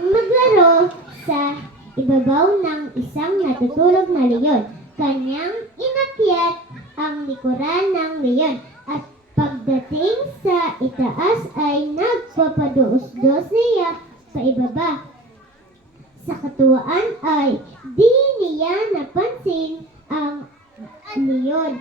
maglaro sa ibabaw ng isang natutulog na leon. Kanyang inakyat ang likuran ng leon at pagdating sa itaas ay nagpapaduos-dos siya paibaba. Sa katuwaan ay di niya napansin ang leon.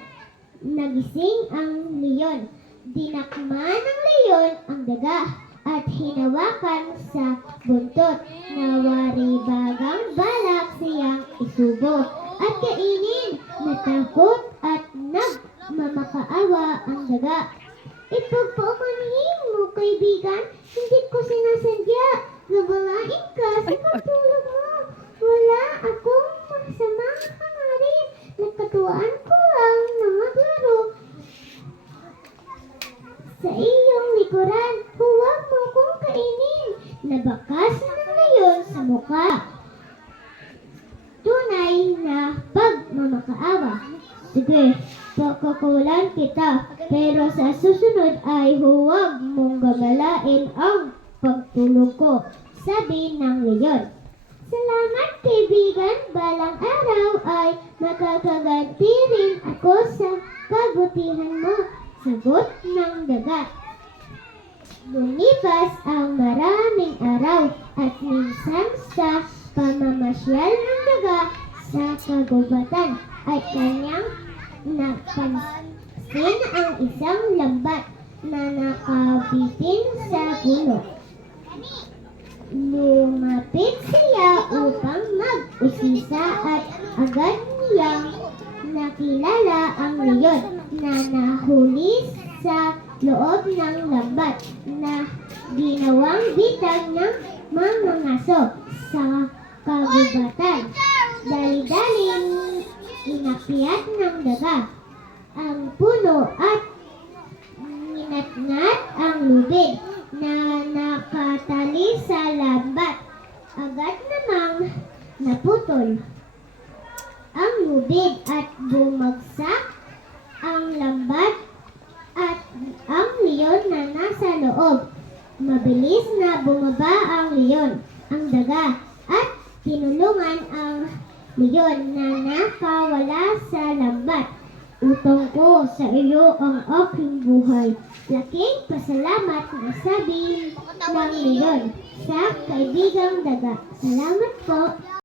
Nagising ang leon. Dinakma ng leon ang daga at hinawakan sa buntot na wari-bagang balak siyang isubo at kainin. Natakot at nagmamakaawa ang daga. Ipagpaumanhin mo, kaibigan, hindi ko sinasadya. Gabalain ka sa pagtulog mo. Wala akong masamang hangarin. Nagkatuwaan ko lang na maglaro sa iyong likuran. Huwag mo kong kainin. Nabakas ng leon sa mukha. Tunay na pagmamakaawa. Sige, pagkakulan kita, pero sa susunod ay huwag mong gabalain ang pagtulog ko, sabi ng leon. Salamat, kaibigan. Balang araw ay makakaganti rin ako sa kabutihan mo, sagot ng daga. Lumipas ang maraming araw at minsan sa pamamasyal ng daga sa kagubatan ay kanyang napansin ang isang lambat na nakabitin sa puno. Lumapit siya upang mag-usisa at agad niyang nakilala ang leon na nahuli sa loob ng lambat na ginawang bitag ng mga ngaso sa kagubatan. Dali-daling inakyat ng daga ang puno at ninatngat ang lubid na nakatali sa lambat. Agad namang naputol ang lubid at bumagsak ang lambat at ang leon na nasa loob. Mabilis na bumaba ang leon, ang daga, at tinulungan ang leon na nakawala sa lambat. Utang ko sa iyo ang aking buhay. Laking pasalamat na sabi ng leon sa kaibigang daga. Salamat po.